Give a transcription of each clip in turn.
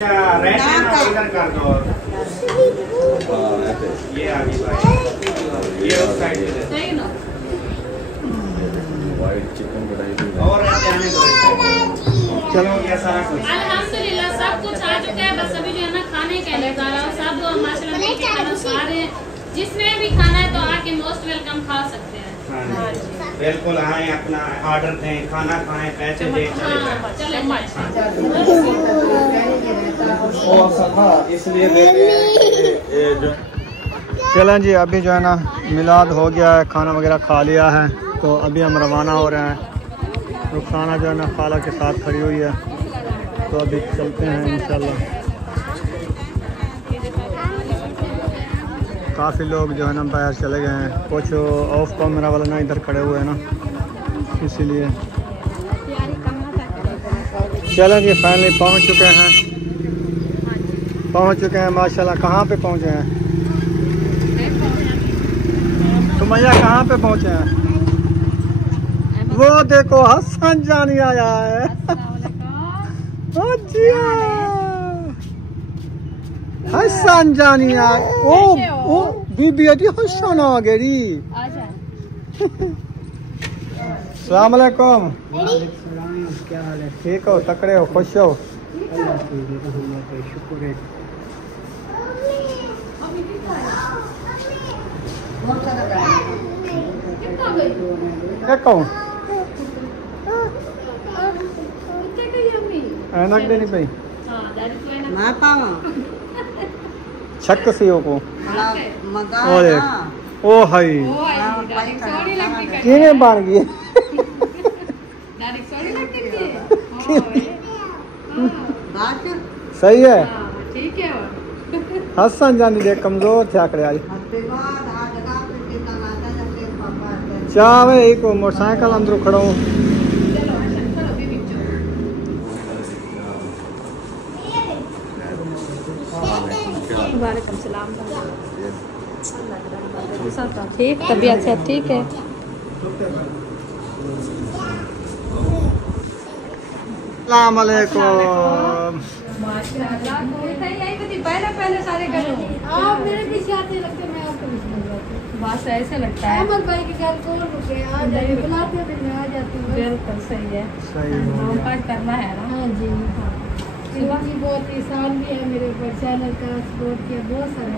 इधर कर दो। ये आगे ये उस साइड सही ना। वाइट चिकन कढ़ाई और आने दो। चलो ये सारा कुछ अल्हम्दुलिल्लाह सब कुछ आ चुका है। बस अभी जो है ना खाने का इंतजार है। सब माशाल्लाह मिलके खाना खा रहे हैं। जिसने भी खाना है तो आके मोस्ट वेलकम खा सकते हैं। हाँ बिल्कुल आए, अपना ऑर्डर दें, खाना खाएं, पैसे दें, इसलिए चलें जी। अभी जो है ना मिलाद हो गया है, खाना वगैरह खा लिया है, तो अभी हम रवाना हो रहे हैं। रुखसाना जो है ना खाला के साथ खड़ी हुई है, तो अभी चलते हैं इंशाल्लाह। काफ़ी लोग जो है ना बाहर चले गए हैं, कुछ ऑफ कैमरा वाला ना इधर खड़े हुए हैं ना, इसीलिए। चलें जी, फाइनली पहुंच चुके हैं माशाल्लाह। कहाँ पे पहुंचे हैं सुमैया? कहाँ पे पहुंचे हैं? वो देखो हसन जानी आया है। हसन जानी आया। ओ बीबी हसन आ गई। अस्सलाम वालेकुम। क्या हाल है? ठीक हो? तकड़े हो? खुश हो? शुक्र है। क्या कहूँ? ऐनक देनी पई छक सी को। ओ हाई किने बन गई। सही है, ठीक है। हसन जानी दे कमजोर थे आकड़े आज। चाहे एक मोटरसाइकिल अंदर खड़ो। वालेकुम सलाम। ठीक, तबीयत से ठीक है। अस्सलाम वालेकुम। पहले सारे आप मेरे पीछे आते लगते, मैं आपको बस ऐसे लगता है। अमर भाई के घर कौन रुके? आ जाइए, बुलाते हैं, मैं आ जाती हूँ। बिल्कुल सही है, सही करना है ना। हाँ जी, इनकी बहुत एहसान भी है मेरे ऊपर, चैनल का सपोर्ट किया, बहुत सारा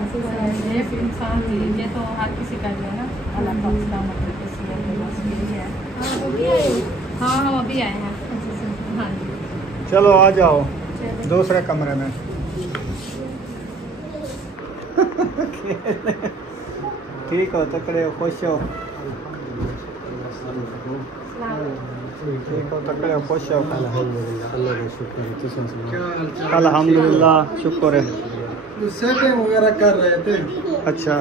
इंसान ये तो हर किसी का जो है ना। अल्लाह का सलामत रखे। हाँ अभी आए हैं। हाँ जी, चलो आ जाओ दूसरे कमरे में। ठीक हो? तकड़े हो? खुश हो? ठीक हो? तकड़े हो? खुश हो? अल्हम्दुलिल्लाह शुक्र है। सेटिंग वगैरह कर रहे थे। अच्छा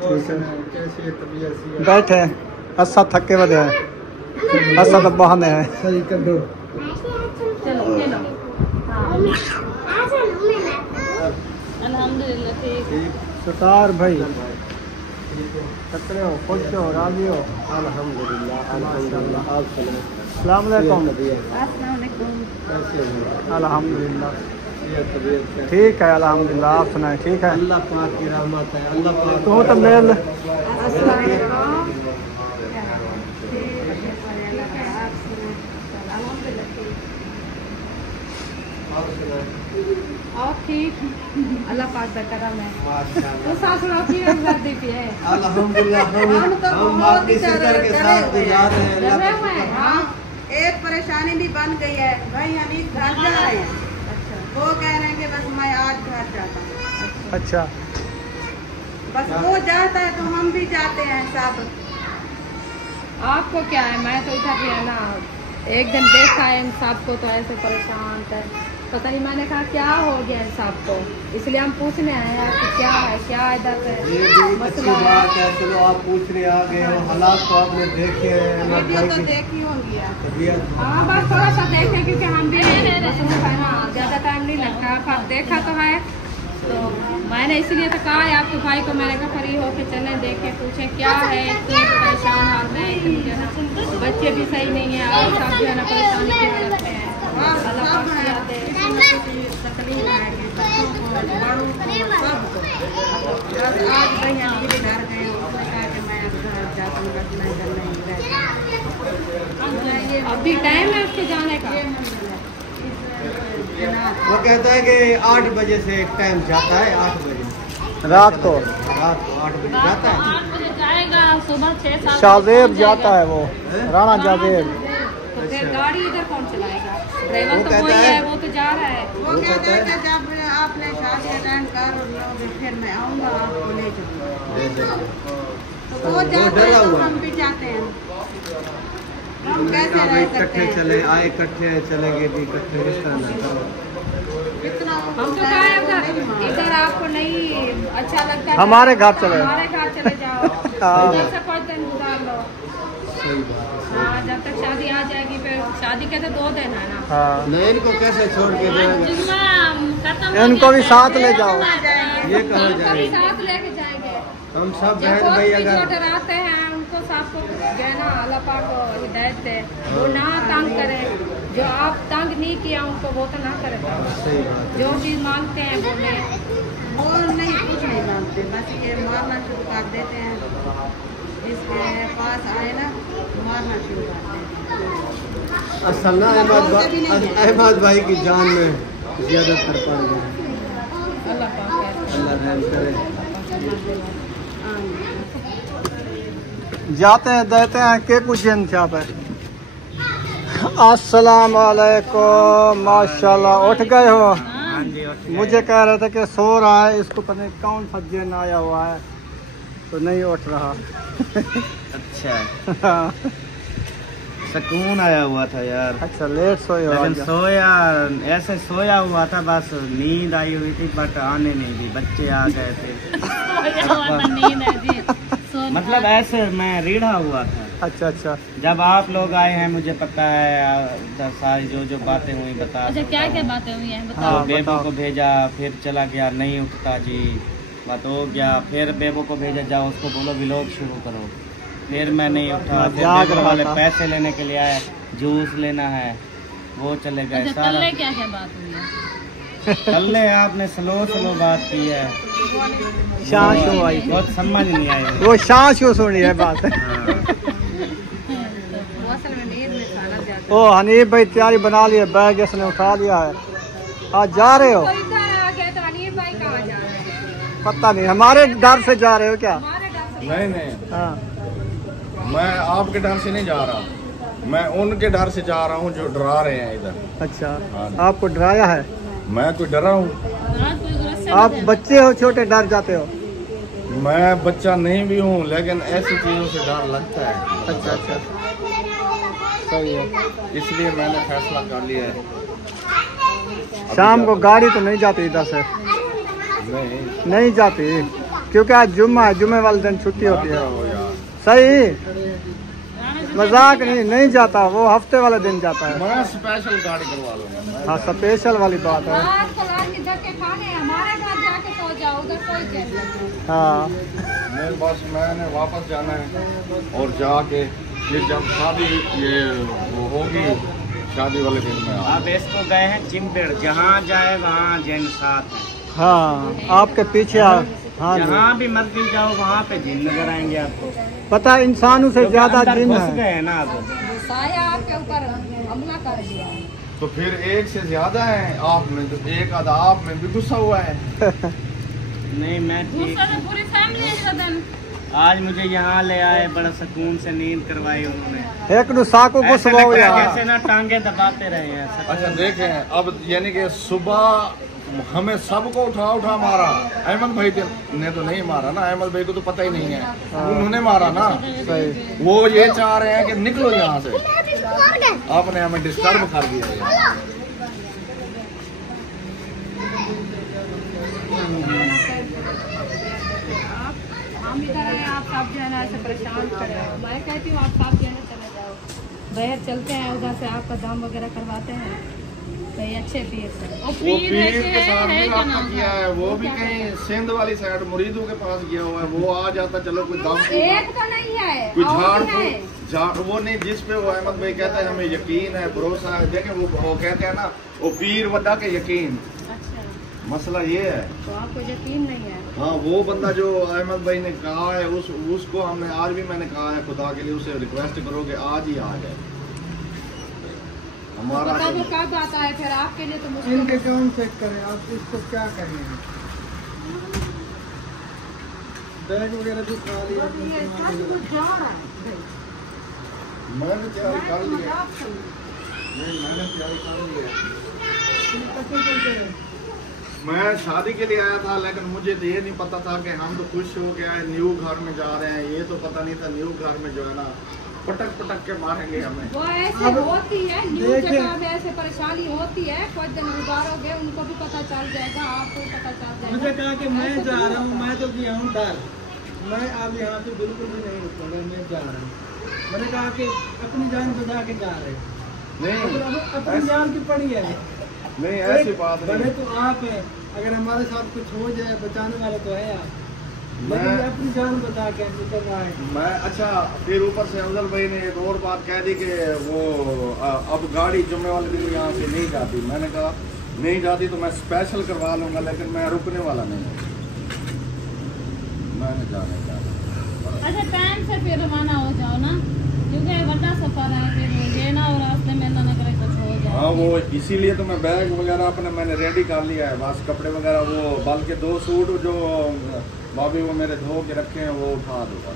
ठीक है। कैसी तबीयत? बैठे अस्सा थके बदे है, अस्सा तो बहाने है। सही कर दो। अल्हम्दुलिल्लाह ठीक। सुतार भाई तकड़े हो? खुश हो? राजी हो? अल्हम्दुलिल्लाह अल्हम्दुलिल्लाह। आप सुनाओ। अस्सलाम वालेकुम। अल्हम्दुलिल्लाह ठीक है, अल्हम्दुलिल्लाह। आप सुनाए? ठीक है, अल्लाह पाक की रहमत है। अल्लाह पाक तू तो मेल। और ठीक, अल्लाह पाक का करम है। तो सासुरा की गर्दी पे है। अल्हम्दुलिल्लाह हम आपकी सिस्टर के साथ गुजार रहे हैं। हाँ, एक परेशानी भी बन गई है भाई, हम घर जा रहे हैं। अच्छा, वो कह रहे हैं कि बस मैं आज घर जाता हूँ। अच्छा, बस वो जाता है तो हम भी जाते हैं सब। आपको क्या है, मैं तो इधर भी है ना, एक दिन देखा है इन सबको तो ऐसे परेशान थे, पता नहीं। मैंने कहा क्या हो गया इन सबको, इसलिए हम पूछने आए हैं कि क्या है, क्या इधर ये भी अच्छी बात है। चलो आप पूछ रहे आ गए हो, हालात तो आपने देखे हैं। वीडियो तो देखी होंगी आप। हाँ बस थोड़ा सा देखे, क्योंकि हम भी है ना ज़्यादा टाइम नहीं लगता। आप देखा तो है, तो मैंने इसीलिए तो कहा है आपके भाई को, मैंने कहा फ्री हो के चलें, देखें, पूछें क्या है, इतनी परेशान हाल में, इतनी जो है बच्चे भी सही नहीं है और सब जो है ना परेशानी की हालत में है। अल्लाह पाक की यादें। तकलीफ है कि बच्चों को, बड़ों को, सबको। बस आज भाई हम भी घर गए, उसने कहा कि मैं अब घर जाता हूँ, बस मैं घर नहीं रहती। अभी टाइम है उसके जाने का। वो कहता है कि 8 बजे से एक टाइम जाता है, 8 बजे रात को 8 बजे जाता है। जाएगा सुबह 6-7 शादेब जाता है वो, राणा जादेब। तो फिर गाड़ी इधर कौन चलाएगा? ड्राइवर तो वही है, वो तो जा रहा है। वो कहता है कि जब आपने शादी अटेंड कर लोगे फिर मैं आऊँगा, आपको ले जाऊँगा। तो वो जाता है तो हम भी जाते हैं। हम कैसे रह सकते इकट्ठे हैं? चले आए, इकट्ठे चलेंगे भी, इकट्ठे इस तरह ना करो। इतना हम तो कहा इधर आपको नहीं अच्छा लगता है, हमारे घर चले, हमारे घर चले जाओ, हाँ। उधर से 5 दिन गुजार लो। सही बात है। हाँ, जब तक शादी आ जाएगी, फिर शादी के तो 2 दिन है ना। हाँ। नहीं, इनको कैसे छोड़ के जाएंगे? इनको भी साथ ले जाओ। ये कहा हमको भी जाएगा। साथ लेके जाएंगे। हम सब जो बहन भाई जो अगर डराते हैं उनको सबको कहना अल्लाह पाक हिदायत दे, वो ना तंग करे। जो आप तंग नहीं किया उनको वो तो ना करे। सही बात जो चीज़ मांगते हैं वो ले। वो नहीं, कुछ नहीं मानते, बस ये मारना शुरू कर देते हैं। जिसके पास आए ना मारना शुरू करते हैं। असल ना अहमद भाई की जान में ज्यादा कर पड़ गया। अल्लाह पाक है। अल्लाह रहम करे। जाते हैं, देते हैं के कुछ दिन छाप है। अस्सलाम वालेकुम, माशाल्लाह उठ गए हो? हाँ जी, उठ गए। मुझे कह रहे थे कि सो रहा है, इसको पता नहीं कौन सा जन आया हुआ है तो नहीं उठ रहा। अच्छा, हाँ। सुकून आया हुआ था यार। अच्छा, लेट सोए हो लेकिन आज? सोया ऐसे सोया हुआ था, बस नींद आई हुई थी बट आने नहीं दी, बच्चे आ गए थे। मतलब ऐसे मैं रीढ़ा हुआ था। अच्छा अच्छा। जब आप लोग आए हैं मुझे पता है उधर सारी जो बातें हुई बता। अच्छा, क्या क्या बातें हुई हैं हाँ, तो बेबो बताओ। को भेजा, फिर चला गया, नहीं उठता जी, बात हो गया। फिर बेबो को भेजा, जाओ उसको बोलो व्लॉग शुरू करो। फिर मैं नहीं उठा। मैं फिर जाग बेबो रहा वाले था। पैसे लेने के लिए आए, जूस लेना है, वो चले गए। सारा क्या क्या बात हुई है? कल आपने स्लो बात की है, शाश हो आई थी। बहुत समझ नहीं आई। वो शाश हो सुनी है बात। हाँ। ओ हनीफ भाई तैयारी बना ली है, बैग इसने उठा लिया है। आज जा रहे हो? पता नहीं, हमारे डर से जा रहे हो क्या? नहीं नहीं, हाँ। मैं आपके डर से नहीं जा रहा, मैं उनके डर से जा रहा हूँ जो डरा रहे हैं इधर। अच्छा, हाँ। आपको डराया है? मैं कोई डरा हूँ? आप बच्चे हो छोटे, डर जाते हो? मैं बच्चा नहीं भी हूँ, लेकिन ऐसी चीजों से डर लगता है। अच्छा अच्छा, सही है। इसलिए मैंने फैसला कर लिया है। शाम को गाड़ी तो नहीं जाती इधर से? नहीं जाती, क्योंकि आज जुम्मा है, जुम्मे वाले दिन छुट्टी होती है। सही, मजाक नहीं जाता, वो हफ्ते वाले दिन जाता है। मैं स्पेशल गाड़ी करवा लूँगा। हाँ, स्पेशल वाली बात है। हाँ, नहीं, बस मैंने वापस जाना है और जाके फिर जब शादी ये वो होगी, शादी वाले दिन में अब इसको गए हैं चिंपेड़, जहाँ जाए वहाँ जिन साथ है। हाँ, आपके पीछे हाँ जी। जहाँ भी मर्जी जाओ वहाँ पे जिन नजर आएंगे आपको। पता है, इंसानों से ज्यादा अंदर जिन घुस है। गए ना अब। साया आपके ऊपर हमला कर दिया। तो फिर एक से ज्यादा है आप में, तो एक आधा आप में भी गुस्सा हुआ है। नहीं मैं ठीक हूँ। पूरी फैमिली सदन आज मुझे यहाँ ले आए, बड़ा सुकून से नींद करवाई उन्होंने। एक दूसरा को ऐसे गुस्सा हो लग रहा है गया। जैसे ना टांगे दबाते रहे हैं। अच्छा देखें, अब यानी कि सुबह हमें सबको उठा मारा। अहमद भाई ने तो नहीं मारा ना, अहमद भाई को तो पता ही नहीं है, उन्होंने मारा ना। सही। वो ये चाह रहे हैं कि निकलो यहाँ से, आपने हमें डिस्टर्ब कर दिया। हम इधर आए, आप सब जो है ना ऐसे परेशान खड़े हो। मैं कहती हूँ आप सब जो है ना चले जाओ, बाहर चलते हैं, उधर से आपका दाम वगैरह करवाते हैं। कई अच्छे पीर थे। वो पीर के साथ भी रब्ता किया है, वो भी कहीं सिंध वाली साइड मुरीदों के पास गया हुआ है। वो आ जाता चलो कोई दम एक तो नहीं है, कोई और भी है। झाड़ वो नहीं, जिस पे वो अहमद भाई कहता है हमें यकीन है, भरोसा है। देखें वो कहते हैं ना, वो पीर वड्डा के यकीन। अच्छा, मसला ये है। तो आपको यकीन नहीं है? हाँ, वो बंदा जो अहमद भाई ने कहा है उसको हमने आज भी मैंने कहा है, खुदा के लिए उसे रिक्वेस्ट करो कि आज ही आ जाए। हमारा पता जो कब आता है फिर आपके लिए तो मुश्किल। इनके कौन चेक करें, आप इसको क्या करेंगे? बैग वगैरह भी खा लिया, मैंने तैयारी कर ली है। नहीं मैंने तैयारी कर ली है। मैं शादी के लिए आया था, लेकिन मुझे तो ये नहीं पता था कि हम तो खुश हो के आए, न्यू घर में जा रहे हैं। ये तो पता नहीं था न्यू घर में जो है ना पटक के मारेंगे हमें। वो ऐसे होती है, न्यू जगह में ऐसे परेशानी होती है। कुछ दिन गुजारोगे उनको भी पता चल जाएगा, आपको भी पता चल जाएगा। मुझे कहा कि मैं जा रहा हूँ, मैं तो गया हूँ डर, मैं अब यहाँ पे बिल्कुल भी नहीं रुकूंगा, मैं जा रहा हूँ। मैंने कहा कि अपनी जान बचा के जा रहे हैं। नहीं अपनी जान की पड़ी है, नहीं ऐसी बात बड़े नहीं। तो आप हैं, अगर हमारे साथ कुछ हो जाए बचाने वाले तो है आप। मैं अपनी जान बचा के निकल रहा है। मैं अच्छा, फिर ऊपर से अफजल भाई ने एक और बात कह दी कि वो अब गाड़ी जुम्मे वाले दिन यहाँ से नहीं जाती। मैंने कहा नहीं जाती तो मैं स्पेशल करवा लूँगा, लेकिन मैं रुकने वाला नहीं हूँ। मैंने जाना अच्छा, टाइम से फिर रवाना हो जाओ ना, क्योंकि बड़ा सफर है। फिर ये ना और रास्ते में ना करे कुछ हो जाए। हाँ, वो इसीलिए तो मैं बैग वगैरह अपने मैंने रेडी कर लिया है। बस कपड़े वगैरह वो बल्कि 2 सूट जो भाभी वो मेरे धो के रखे हैं वो उठा दूँगा।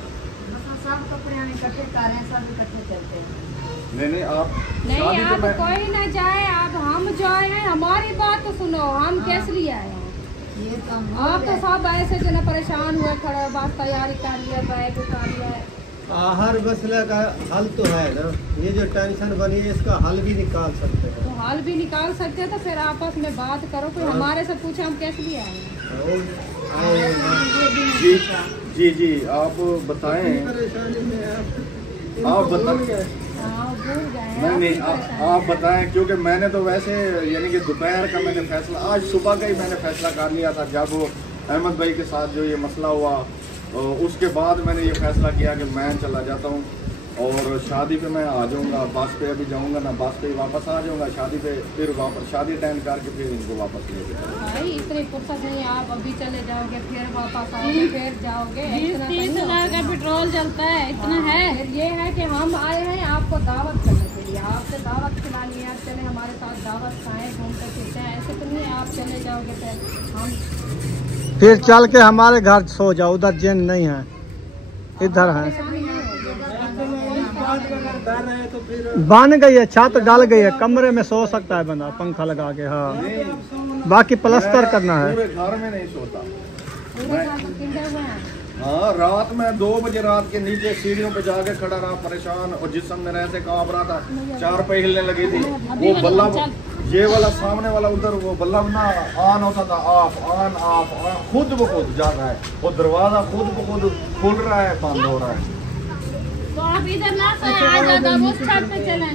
सब कपड़े इकट्ठे कर रहे हैं, सब इकट्ठे चलते हैं। नहीं आप नहीं, शादी आप तो मैं कोई ना जाए, आप हम जाए हैं। हमारी बात तो सुनो, हम कैसे लिए आए हैं? ये तो आप तो सब ऐसे जो ना परेशान हुए खड़े, बस तैयारी कर लिया, बैग उठा लिया है। हर मसले का हल तो है ना, ये जो टेंशन बनी है इसका हल भी निकाल सकते हैं। तो हल भी निकाल सकते हैं, तो फिर आपस में बात करो। कोई हमारे से पूछे हम कैसे लिए आए हैं? जी आप बताएं। परेशानी में आप बताएं। हाँ, भूल गए हैं। नहीं आप बताएं, क्योंकि मैंने तो वैसे यानी कि दोपहर का मैंने फैसला, आज सुबह का ही मैंने फैसला कर लिया था। जब वो अहमद भाई के साथ जो ये मसला हुआ, उसके बाद मैंने ये फैसला किया कि मैं चला जाता हूँ और शादी पे मैं आ जाऊँगा। बस पे अभी जाऊँगा ना, बस पे ही वापस आ जाऊँगा। शादी पे फिर वापस शादी अटेंड करके फिर इनको वापस ले जाऊँगा। भाई इतनी फुर्सत नहीं, आप अभी चले जाओगे फिर वापस आओगे फिर जाओगे। 20-30 का पेट्रोल चलता है, इतना है। फिर ये है कि हम आए हैं आपको दावत करने के लिए, आपसे दावत खिलानी है। आप चले हमारे साथ दावत खाएं, घूमते फिरते हैं। ऐसे तो नहीं है आप चले जाओगे फिर चल के हमारे घर सो जाओ, उधर जेन नहीं है, इधर है। तो फिर बन गई है, छत डाल गई है, कमरे में सो सकता है बंदा पंखा लगा के। हाँ, बाकी प्लास्टर करना है। पूरे घर में नहीं सोता। पूरे साल तो किंडे हुए हैं। हाँ, रात में 2 बजे रात के नीचे सीढ़ियों पे जाके खड़ा रहा परेशान, और जिस्म में रहते कांप रहा था। 4 पे हिलने लगी थी। वो बल्ब ये वाला सामने वाला उधर वो बल्ब ना ऑन होता था, ऑफ खुद ब खुद जा रहा है। वो दरवाजा खुद ब खुद खुल रहा है, बंद हो रहा है। तो आप इधर ना सोए, आ जाता उस छत पे चलें।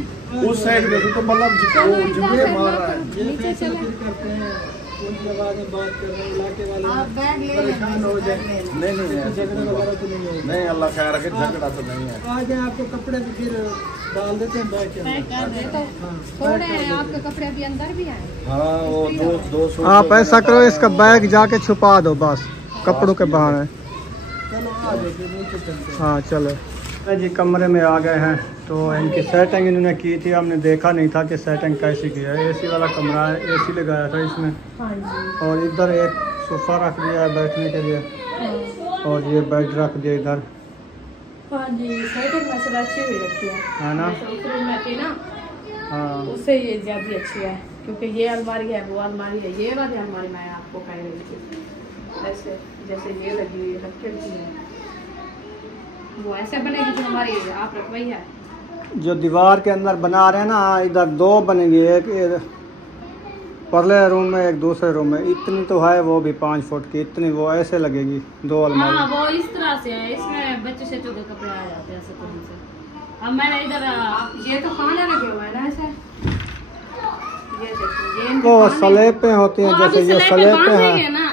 उस साइड पे तो बल्ब जिगरे मार रहा है। नीचे चलें। करते हैं, उनके बाद में बात कर रहे हैं, इलाके वाले आप बैग ले परेशान हो जाए। नहीं झगड़े वगैरह तो नहीं होगा। नहीं, अल्लाह खैर रखे, झगड़ा तो नहीं है। आ जाए, आपको कपड़े भी फिर डाल देते हैं बैग के पैक कर दे तो हाँ, थोड़े हैं आपके कपड़े अभी अंदर भी हैं। हाँ, वो दो सूट आप ऐसा करो, इसका बैग जाके छुपा दो बस, कपड़ों के बाहर है। चलो आ जाए, फिर नीचे चलते हैं। हाँ चलो जी, कमरे में आ गए हैं। तो इनकी सेटिंग इन्होंने की थी, हमने देखा नहीं था कि सेटिंग कैसी की है। एसी वाला कमरा है, एसी लगाया था इसमें। हाँ जी। और इधर एक सोफ़ा रख दिया है बैठने के लिए, और ये बेड रख दिया इधर। हाँ जी, सेटिंग मसला अच्छी हुई रखी है ना? उस रूम में थी ना, हाँ, उससे ये ज़्यादा अच्छी है, क्योंकि ये अलमारी है, वो अलमारी है। ये वाली अलमारी मैं आपको कह रही थी, ऐसे जैसे ये लगी हुई रखी है, वो ऐसे बनेगी जो हमारी आप रखवाई है। जो दीवार के अंदर बना रहे हैं ना, इधर 2 बनेंगी, एक परले रूम में, एक दूसरे रूम में। इतनी तो है, वो भी 5 फुट की, इतनी वो ऐसे लगेगी 2 अलमारी। हाँ, वो इस तरह से है, इसमें बच्चे से के कपड़े आ जाते हैं ऐसे तरह से। अब मैंने इधर ये तो खाना लगे हुआ है ना ऐसे, ये देखो, ये वो सलेपे होती हैं, जैसे ये सलेपे है हैं, ना,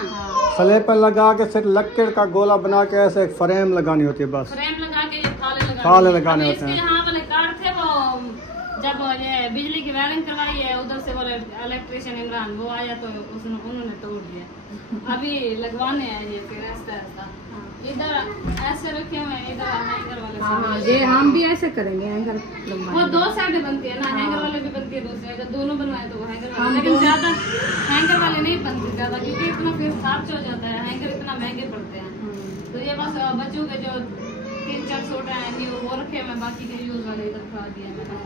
सलेपे लगा के सिर्फ लकड़ का गोला बना के ऐसे एक फ्रेम लगानी होती है बस। फ्रेम लगा के ये थाले लगाने होते इसके हैं। यहाँ वाले कार्ड थे वो, जब ये बिजली की वायरिंग करवाई है उधर से बोले इलेक्ट्रिशियन इमरान वो आया तो उन्होंने तोड़ दिया। अभी लगवाने हैं ये फिर ऐसा ऐसा इधर ऐसे रखे हुए हैं, इधर हैंगर वाले। हाँ, ये हम भी ऐसे करेंगे हैंगर वो दो साइड बनती है ना, हैंगर वाले भी बनती है दूसरी, अगर दोनों बनवाए तो वो हैंगर वाले, लेकिन ज्यादा हैंगर वाले नहीं बनते ज्यादा, क्योंकि इतना फिर खर्च हो जाता है, हैंगर इतना महंगे पड़ते हैं। तो ये बस बच्चों के जो 3-4 सूट हैं न्यू वो रखे हुए, बाकी के यूज वाले इधर खा दिए मैंने।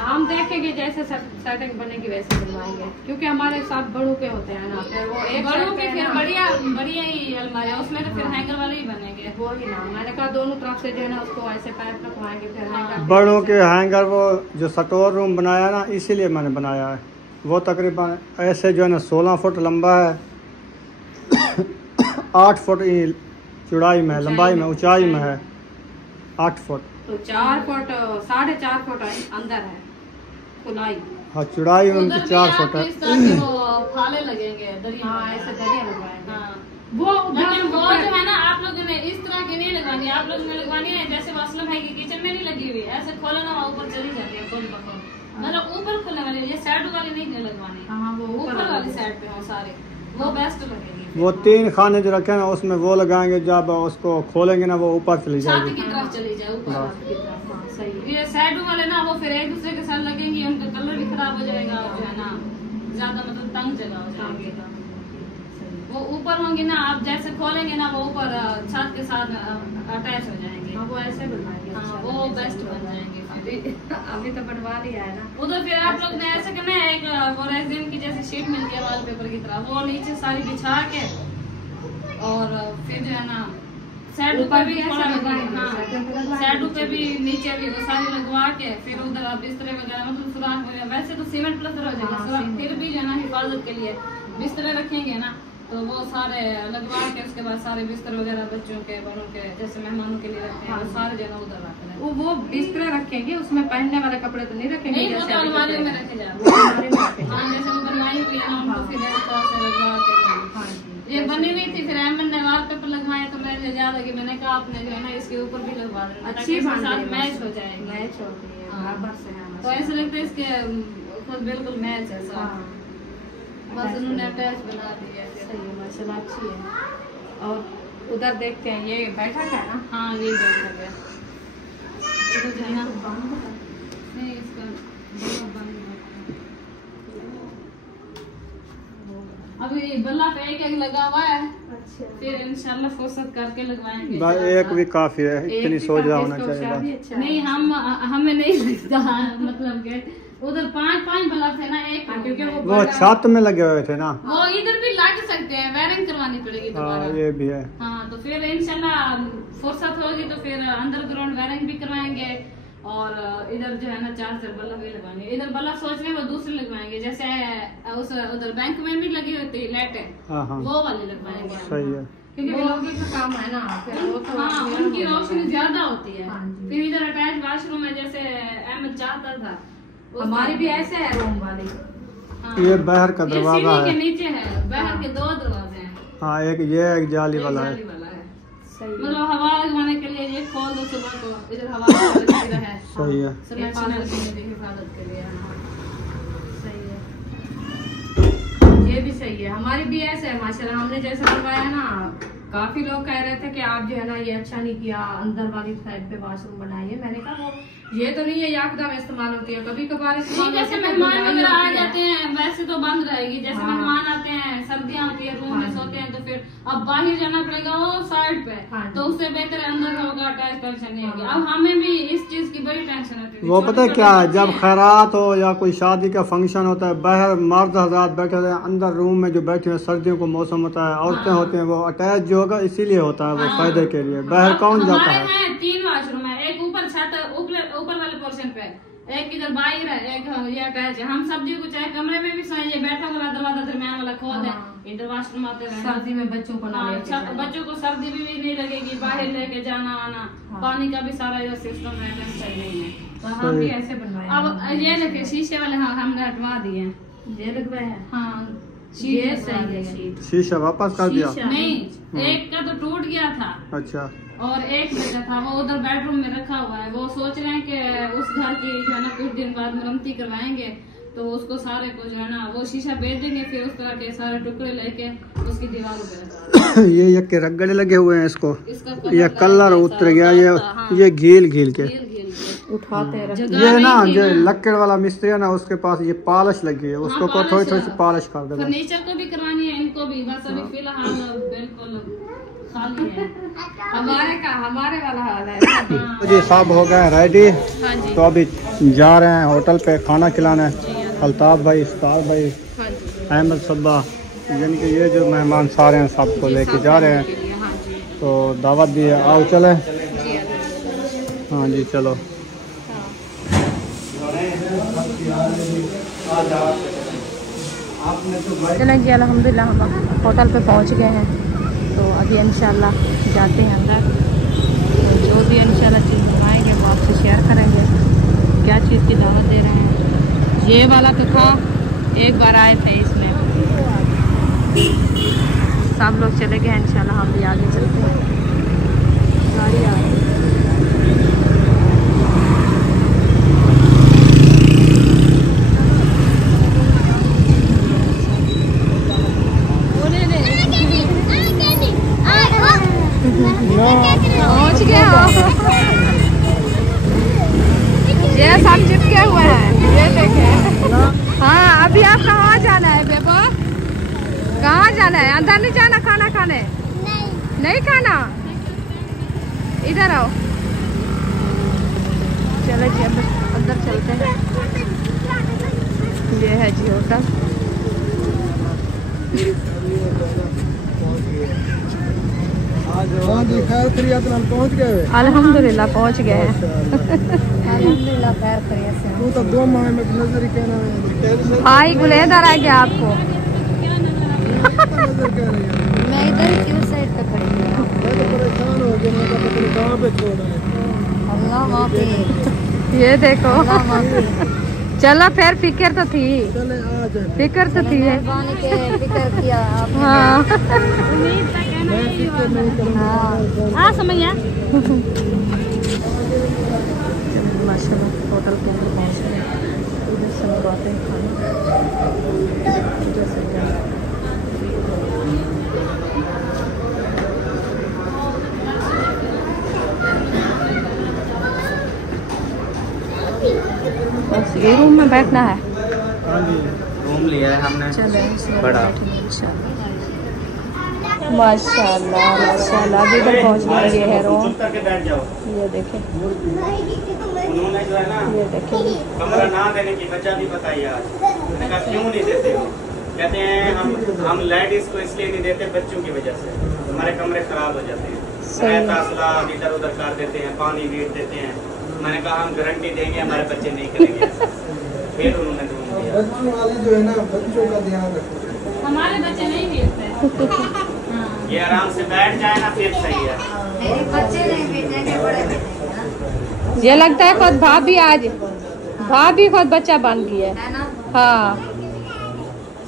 हम देखेंगे जैसे सेटिंग बनेगी वैसे बनवाएंगे, क्योंकि हमारे साथ बड़ों के होते हैं ना, फिर वो एक बड़ों के फिर बढ़िया बढ़िया ही अलमारी है उसमें, तो फिर हैंगर वाले ही बनेंगे। वो ही ना, मैंने कहा दोनों तरफ से जो है ना उसको ऐसे पाइप रखवाएंगे फिर हैंगर। बड़ों के हैंगर वो जो स्टोर रूम बनाया ना, इसीलिए मैंने बनाया है। वो तकरीबन ऐसे जो है ना 16 फुट लंबा है, 8 फुट चौड़ाई में, लंबाई में, ऊंचाई में है 8 फुट। तो 4 फुट 4.5 फुट अंदर है खुलाई। हाँ, चौड़ाई में उधर भी 4 फुट आपको है। इस तरह के वो फाले लगेंगे दरिया। हाँ, ऐसे दरिया लगवाएंगे। हाँ। वो लेकिन वो जो है ना आप लोगों ने इस तरह की नहीं लगवानी, आप लोगों ने लगवानी है जैसे वो असलम भाई की किचन में नहीं लगी हुई, ऐसे खोले ना ऊपर चली जाती है खुद ब खुद, मतलब ऊपर खुलने वाली, ये साइड वाली नहीं लगवानी। हाँ, वो ऊपर वाली साइड पे हो सारे, वो बेस्ट लगेगी। वो 3 खाने जो रखे ना उसमें वो लगाएंगे, जब उसको खोलेंगे ना वो ऊपर चली छत जाएगी। की तरफ चली जाए ऊपर हाँ। की तरफ। हाँ, सही। ये साइड वाले ना वो फिर एक दूसरे के साथ लगेंगी, उनका कलर भी खराब हो जाएगा और जो है ना ज्यादा मतलब तंग जगह हो जाएगी। वो ऊपर होंगे ना, आप जैसे खोलेंगे ना वो ऊपर छत के साथ अटैच हो जाएंगे। हाँ, वो ऐसे बनवाएंगे। हाँ, वो बेस्ट बन जाएंगे। अभी तो बनवा लिया है ना। उधर फिर आप लोग ने ऐसे करना है, एक फोरेक्सिन की जैसे शीट मिलती है वॉलपेपर की तरह, वो नीचे सारी बिछा के और फिर जो है ना साइड ऊपर भी थोड़ा लगवाएंगे। हाँ, साइड पे भी नीचे भी वो सारी लगवा के फिर उधर आप बिस्तरे वगैरह मतलब सुराख वगैरह, वैसे तो सीमेंट प्लस्तर हो जाएगा सुराख, फिर भी जो है ना हिफाजत के लिए बिस्तरे रखेंगे ना, तो वो सारे लगवा के उसके बाद सारे बिस्तर वगैरह बच्चों के बड़ों के जैसे मेहमानों के लिए रखते हैं वो सारे जो है ना उधर रखना है। वो बिस्तर रखेंगे, उसमें पहनने वाले कपड़े तो नहीं रखेंगे। नहीं, वो जैसे तो अभी अलमारी कपड़े में हैं। रखे जाते हैं। अलमारी में रखेंगे। हाँ, जैसे वो बनवाई हुई है ना उनको फिर इस तरह से लगवा के हाँ जी। ये बनी हुई थी, फिर अहमद ने वॉलपेपर लगवाए तो मुझे याद है कि मैंने कहा आपने जो है ना इसके ऊपर भी लगवा देना ताकि अच्छी इसके बन साथ जाएगी, मैच हो जाएगी। मैच होती है हाँ। बराबर से है। तो ऐसे लगता है इसके खुद बिल्कुल मैच है साथ, हाँ, बस उन्होंने अटैच बना दिया है। सही है, माशाल्लाह अच्छी है। और उधर देखते हैं, ये बैठक है ना। हाँ, ये बैठा गया इधर जो है ना, नहीं इसका बल्ला बंद है। अभी बल्ला पे एक लगा हुआ है, फिर इंशाल्लाह फुर्सत करके लगवाएंगे। भाई एक भी काफी है, इतनी सोचा होना चाहिए बस। नहीं, हमें नहीं लगता मतलब के उधर 5 बल्ब थे ना, एक क्योंकि वो छत में लगे हुए थे ना। वो इधर भी लग सकते हैं, वायरिंग करवानी पड़ेगी हाँ, दोबारा। ये भी है। हाँ, तो फिर इंशाल्लाह फुर्सत होगी तो फिर अंडरग्राउंड वायरिंग भी करवाएंगे और इधर जो है ना 4 बल्ब भी लगवाएंगे। इधर बल्ब सोच रहे वो दूसरे लगवाएंगे, जैसे उस उधर बैंक में भी लगी होती है लाइटें, हाँ हाँ, वो वाले लगवाएंगे। सही है। क्योंकि वो लोगों का काम है ना, फिर वो तो हाँ, उनकी रोशनी ज्यादा होती है। हाँ जी। फिर इधर अटैच वॉशरूम है जैसे अहमद चाहता था, हमारी भी ऐसे है रूम वाली। हाँ। ये बाहर का ये दरवाजा सीढ़ी के है। नीचे है, बाहर के 2 दरवाजे हैं। हाँ, एक ये एक जाली वाला है। जाली वाला है। सही है। मतलब हवा लगवाने के लिए ये खोल दो सुबह को, इधर हवा लगती रहे। सही है। हिफाजत के लिए। सही है, ये भी सही है। हमारी भी ऐसे है माशाल्लाह, हमने जैसे बनवाया ना, काफी लोग कह रहे थे कि आप जो है ना ये अच्छा नहीं किया, अंदर वाली साइड पे वॉशरूम बनाइए। मैंने कहा वो ये तो नहीं है याकदा में इस्तेमाल होती है, कभी कभार इस्तेमाल जैसे होती है, मेहमान बनाई वगैरह आ होती है। जाते हैं वैसे तो बंद रहेगी, जैसे हाँ। मेहमान आते हैं सर्दियाँ होती है रूम में हाँ। सोते हैं तो फिर अब बाहर जाना पड़ेगा वो साइड पे, हाँ। तो उससे बेहतर अंदर होगा, अटैच टेंशन नहीं होगी। हाँ। अब हमें भी इस चीज की बड़ी टेंशन होती है। वो पता है क्या है, जब खैरात हो या कोई शादी का फंक्शन होता है, बाहर मर्द हजरात बैठे होते हैं, अंदर रूम में जो बैठे हैं, सर्दियों को मौसम होता है, औरतें होती हैं, वो अटैच जो होगा इसीलिए होता है, वो फायदे के लिए। बाहर कौन जाता है? 3 वॉशरूम है, एक ऊपर छत ऊपर वाले पोर्शन पे, एक इधर बाहर है, एक ये अटैच है। हम सब्जी को चाहे कमरे में भी सोए, बैठा वाला दरवाजा दरमियान वाला खोल है, इधर वॉशरूम आते हैं। सर्दी में बच्चों को बच्चों को सर्दी भी नहीं लगेगी, बाहर लेके जाना आना। पानी का भी सारा इधर सिस्टम है, टेंशन नहीं है। तो हम भी ऐसे बनवाए। अब ये लगे शीशे वाले, हाँ हमने हटवा दिए, ये लगवाए हैं। हाँ ये सही है। शीशा वापस कर दिया? नहीं, एक का तो टूट गया था। अच्छा। और एक बचा था, वो उधर बेडरूम में रखा हुआ है। वो सोच रहे हैं कि उस घर की जो है ना कुछ दिन बाद मरम्मती करवाएंगे, तो उसको सारे को जो है ना वो शीशा बेच देंगे, फिर उस तरह के सारे टुकड़े लेके उसकी दीवारों पे ये यक्के रगड़े लगे हुए हैं इसको, ये कलर उतर गया, ये घील के उठाते हैं। ये ना जो लक्कड़ वाला मिस्त्री है ना, उसके पास ये पॉलिश लगी है, उसको थोड़ी थोड़ी सी पॉलिश कर दे। फर्नीचर को भी करवानी है, इनको भी। बस अभी फिलहाल बिल्कुल खाली है। हमारे वाला हाल है जी। सब हो गए रेडी, तो अभी जा रहे हैं होटल पे खाना खिलाने। अल्ताफ भाई, इफ्तार भाई, अहमद सब्बा, यानी कि ये जो मेहमान सारे हैं सबको लेके जा रहे हैं। तो दावत दी है, आओ चले। हाँ जी चलो। चलें जी, अल्हम्दुलिल्लाह हम होटल पे पहुंच गए हैं। तो अभी इंशाल्लाह जाते हैं अंदर, तो जो भी इंशाल्लाह चीज़ बनाएंगे वो आपसे शेयर करेंगे। क्या चीज़ की दावत दे रहे हैं, ये वाला तो था, एक बार आए थे इसमें। सब लोग चले गए, इंशाल्लाह हम भी आगे चलते हैं। गाड़ी आ रही है। पहुँच गए ये सब चिपके हुए हैं, ये देखें। हाँ अभी आप कहाँ जाना है बेबो? कहाँ जाना है? अंदर नहीं जाना खाना खाने? नहीं खाना, इधर आओ। चलो जी अब अंदर चलते हैं। ये है जी होटल। पहुँच गए, अल्हम्दुलिल्लाह पहुँच गए हैं। अल्हम्दुलिल्लाह खैर खैरियत से। तू तो 2 माह में नजर ही कहना भाई गुलेदार आ गया आपको। मैं इधर की साइड पे खड़ी हूँ। मैं तो परेशान हो गया, मैं पता नहीं कहाँ पे छोड़ा है। अल्लाह माफी। ये देखो चलो, फिर फिक्र तो थी, फिक्र तो थी। फिक्र किया हाँ हाँ समझिए। माशाल्लाह होटल के अंदर पहुँच गए। इधर से मंगवाते हैं खाना। बस ये रूम में बैठना है। रूम लिया है हमने, चले बड़ा। माशाल्लाह माशाल्लाह। अभी इधर पहुँच गए। ये है रूम, ये देखें, उन्होंने जो है ना ये देखें। कमरा ना देने की वजह भी बताई आज। मैंने कहा क्यों नहीं देते हो? कहते हैं हम लेडीज को इसलिए नहीं देते, बच्चों की वजह से हमारे कमरे खराब हो जाते हैं, तासला इधर उधर कर देते हैं, पानी गिर देते हैं। मैंने कहा हम गारंटी देंगे हमारे बच्चे नहीं करेंगे ऐसा। फिर उन्होंने रूम दिया। बच्चों वाले जो है ना, बच्चों का ध्यान रखो। हमारे बच्चे नहीं गिरते। ये आराम से बैठ जाए ना, फिर सही है। बच्चे नहीं भेजेंगे, बड़े। ये लगता है खुद भाभी आज भाभी खुद बच्चा बन गई है हाँ।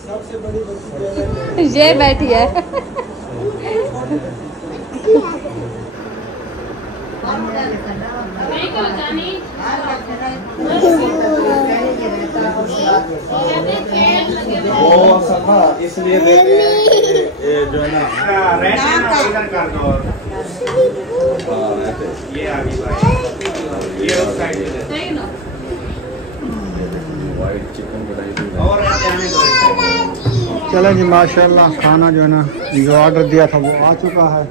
सबसे बड़ी बच्ची ये बैठी है। वो सफा इसलिए देते हैं जो है ना इधर कर दो। ये आगे ये उस साइड और आने दो। चलें जी माशाल्लाह खाना जो है ना जो ऑर्डर दिया था वो आ चुका है।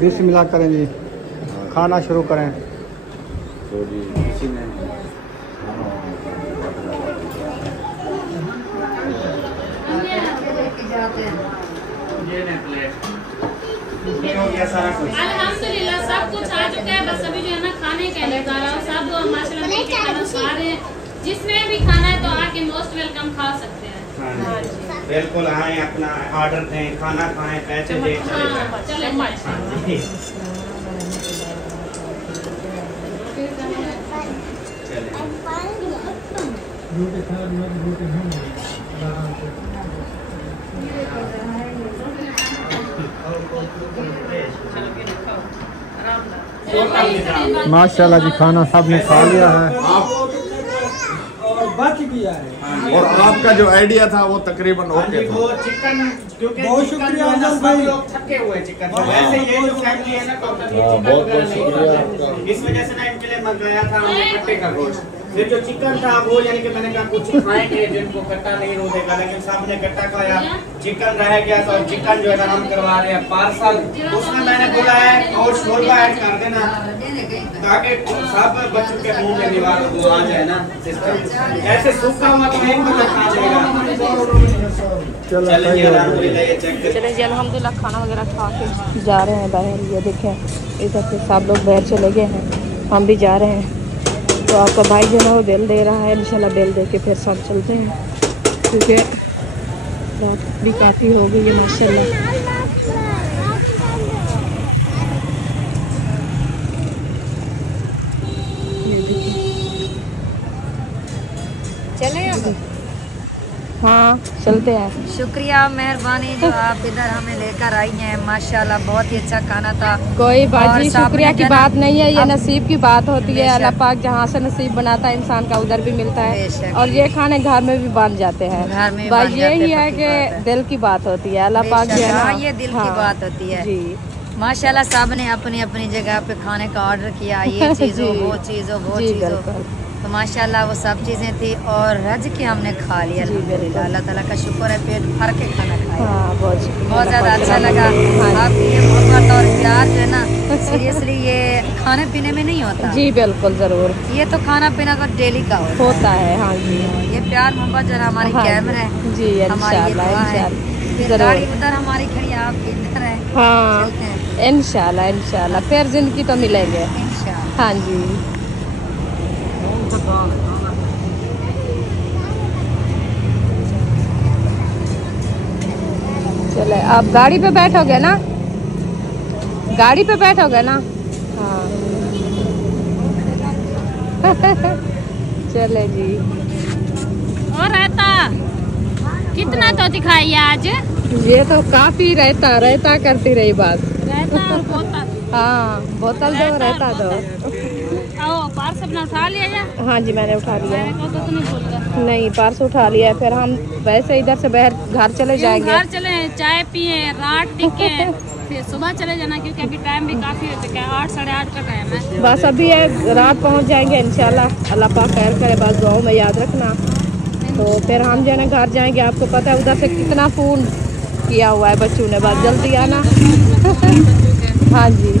बिस्मिल्लाह करें जी, खाना शुरू करें। तो जी इसी में ये हो गया सारा कुछ। अल्हम्दुलिल्लाह सब कुछ आ चुका है, बस अभी जो है ना खाने का मजेदार है। सब माशाल्लाह मिलके खाना खा रहे हैं। जिसमें भी खाना है तो आके मोस्ट वेलकम खा सकते हैं। हाँ बिल्कुल आए, अपना ऑर्डर दें, खाना खाएं, पैसे दें, चले जाएं। चले माशाल्लाह जी खाना सबने खा लिया है। और बच गया है। और आपका जो आइडिया था वो तकरीबन ओके था। वो चिकन क्योंकि बहुत चिकन शुक्रिया जो है ना, अफजल सब भाई। लोग थके हुए चिकन से। वैसे ये जो फैमिली है ना टोटल ये चिकन बहुत वगैरह नहीं शुक्रिया खाते। आपका। इस वजह से ना इनके लिए मंगाया था हमने कट्टे का गोश्त। फिर जो चिकन था वो यानी कि मैंने कहा कुछ खाएंगे जिनको कट्टा नहीं रोकेगा, लेकिन साहब ने कट्टा खाया, चिकन रह गया। तो चिकन जो है ना हम करवा रहे हैं पार्सल। उसमें मैंने बोला है और शोरबा ऐड कर देना ताकि सब बच्चों के मुंह में निवार वो आ जाए ना सिस्टम। ऐसे सूखा हुआ तो एक मिनट खा जाएगा। चलिए अल्हम्दुलिल्लाह ये चेक करें। चले जी अल्हम्दुलिल्लाह खाना वगैरह खा के जा रहे हैं बाहर। ये देखें इधर से सब लोग बाहर चले गए हैं, हम भी जा रहे हैं। तो आपका भाई जो है ना वो बिल दे रहा है, इंशाल्लाह बिल दे के फिर सब चलते हैं क्योंकि रात भी काफ़ी हो गई है माशाल्लाह। चले अब? हाँ चलते हैं। शुक्रिया मेहरबानी जो आप इधर हमें लेकर आई हैं। माशाल्लाह बहुत ही अच्छा खाना था। कोई और बाजी साहब शुक्रिया ने की जो है बात नहीं है, ये अब- नसीब की बात होती है। बेशक। अल्लाह पाक जहाँ से नसीब बनाता है इंसान का उधर भी मिलता है। बेशक। और ये खाने घर में भी बन जाते हैं। घर में भी बस बन जाते यही हैं, है पक्की कि बात है। दिल की बात होती है। अल्लाह पाक जो है ना, हाँ, ये दिल की हाँ, बात होती है। जी माशाल्लाह साहब ने अपनी अपनी जगह पे खाने का ऑर्डर किया, ये चीज़ हो जी। वो चीज़ हो वो जी चीज़ हो। बिल्कुल। तो माशाल्लाह वो सब चीज़ें थी और रज के हमने खा लिया। जी, बिल्कुल। अल्हम्दुलिल्लाह अल्लाह ताला का शुक्र है, पेट भर के खाना खाया। हाँ बहुत शुक्रिया। बहुत ज़्यादा अल्लाह अच्छा पाक लगा। हाँ आपकी ये मोहब्बत और प्यार जो है ना सीरियसली ये खाने पीने में नहीं होता। जी बिल्कुल ज़रूर ये तो खाना पीना तो डेली का होता है। हाँ जी ये प्यार मोहब्बत जो है हमारी हाँ, कैमरा है, जी हमारी ये इंशाल्लाह दुआ है। इंशाल्लाह फिर ज़रूर। गाड़ी उधर हमारी खड़ी है, आपकी इधर है। हाँ चलते हैं इंशाल्लाह इंशाल्लाह फिर जिंदगी तो मिलेंगे। इंशाल्लाह। हाँ जी चले आप गाड़ी पे बैठोगे ना, गाड़ी पे बैठोगे ना। हाँ चले जी। और रहता कितना तो दिखाई आज ये तो काफी रहता करती रही बात। रहता और बोतल। हाँ बोतल दो रहता दो। आओ पार्स अपना उठा लिया जा। हाँ जी मैंने उठा लिया। मेरे को तो नहीं बोलता। नहीं पर्स उठा लिया है। फिर हम वैसे इधर से बाहर घर चले जाएंगे। घर चले चाय पिए रात टिके फिर सुबह चले जाना क्योंकि अभी टाइम भी काफी हो चुका है। 8 साढ़े 8 का टाइम है। बस अभी रात पहुंच जाएंगे इंशाल्लाह। अल्लाह पाक खैर करे, बस दुआओं में याद रखना। तो फिर हम जो है ना घर जाएंगे। आपको पता है उधर से कितना फ़ोन किया हुआ है बच्चों ने, बस जल्दी आना। हाँ जी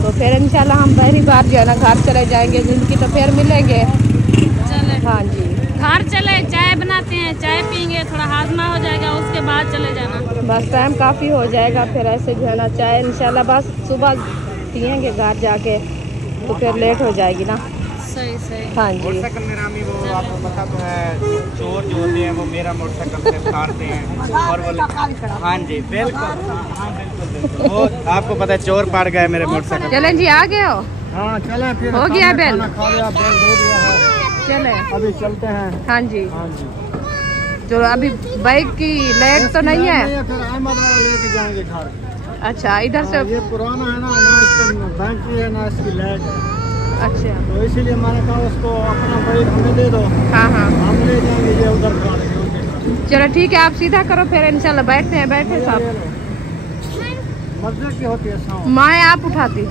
तो फिर इंशाल्लाह हम पहली बार जो है ना घर चले जाएंगे। ज़िंदगी तो फिर मिलेंगे। चले हाँ जी घर चले चाय बनाते हैं, चाय पियेंगे, थोड़ा हाजमा हो जाएगा, उसके बाद चले जाना। बस टाइम काफ़ी हो जाएगा। फिर ऐसे जो है ना चाय इंशाल्लाह बस सुबह पियेंगे घर जाके, तो फिर लेट हो जाएगी ना। सही सही। हाँ जी मोटरसाइकिल मेरा अम्मी वो आपको पता तो है, चोर जो होते हैं वो मेरा मोटरसाइकिल से उतारते हैं और वो हाँ जी बिल्कुल हाँ बिल्कुल वो आपको पता है चोर पड़ गए मेरे मोटरसाइकिल। चलें जी आ गए हो। हाँ चले फिर हो गया हमने बेल? खाना खा लिया, बेल दे दिया है। चले अभी चलते हैं। हाँ जी हाँ जी चलो अभी बाइक की लाइट तो नहीं है। फिर अहमद वाला लेके जाएंगे घर। अच्छा इधर से। ये पुराना है ना इसका बैटरी है ना इसकी लाइट है, अच्छा तो इसीलिए मैंने कहा उसको अपना बाइक हमें दे दो, हाँ हाँ हम ले जाएंगे ये उधर खा लेंगे उनके घर। चलो ठीक है आप सीधा करो फिर इंशाल्लाह बैठते हैं। बैठे साहब मजे की होती है शाम। माए आप उठाती।